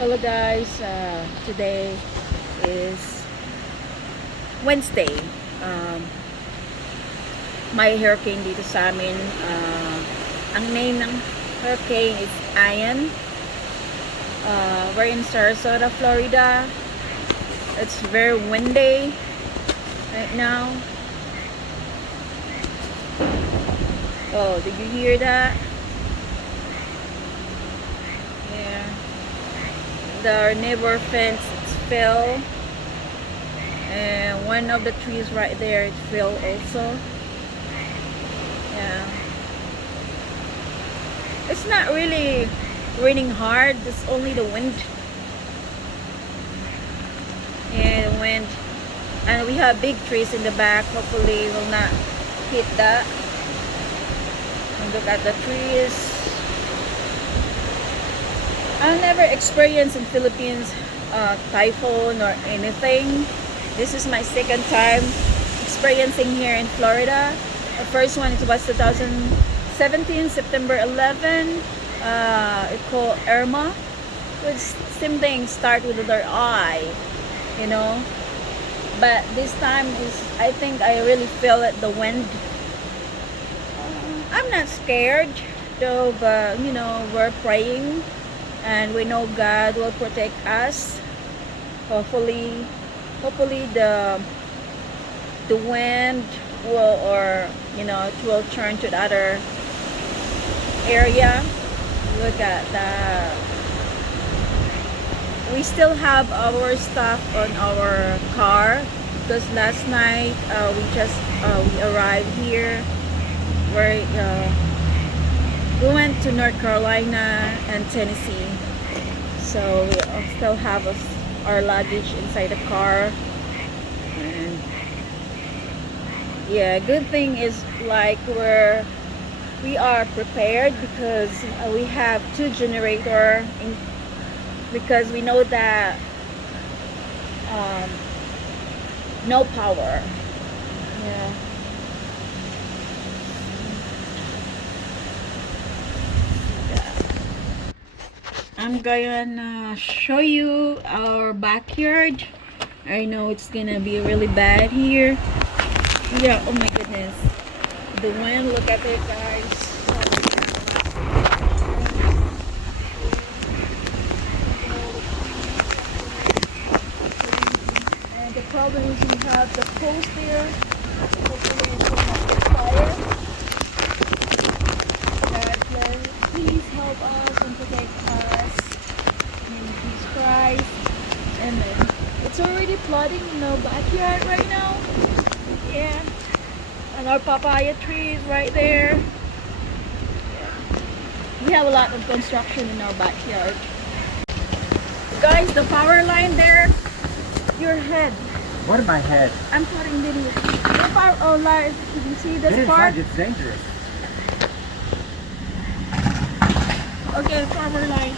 Hello guys, today is Wednesday. Um, may hurricane dito sa amin. Ang name ng hurricane is Ian. We're in Sarasota, Florida. It's very windy right now. Oh, did you hear that? Yeah. The neighbor fence fell, and one of the trees right there it fell also. Yeah, it's not really raining hard, it's only the wind. Yeah, the wind, and we have big trees in the back. Hopefully it will not hit that. And look at the trees. I've never experienced in Philippines typhoon or anything. This is my second time experiencing here in Florida. The first one it was 2017 September 11. It called Irma. It's same thing, start with the I, you know. But this time is, I think I really feel it, the wind. I'm not scared though, but you know, we're praying and we know God will protect us. Hopefully the wind will, or you know, it will turn to the other area. Look at that. We still have our stuff on our car because last night we arrived here. We went to North Carolina and Tennessee, so we still have our luggage inside the car. And yeah, good thing is like we are prepared because we have two generators because we know that no power. Yeah. I'm gonna show you our backyard. I know it's gonna be really bad here. Yeah, oh my goodness. The wind, look at it guys. And the problem is we have the post there. Hopefully it will not get fire. God, please help us and protect us. In Jesus Christ. Amen. It's already flooding in our backyard right now. Yeah. And our papaya tree is right there. Yeah. We have a lot of construction in our backyard. Guys, the power line there. Your head. What in my head? I'm putting video. The power line. You see this Get part? inside, it's dangerous. Okay, power line.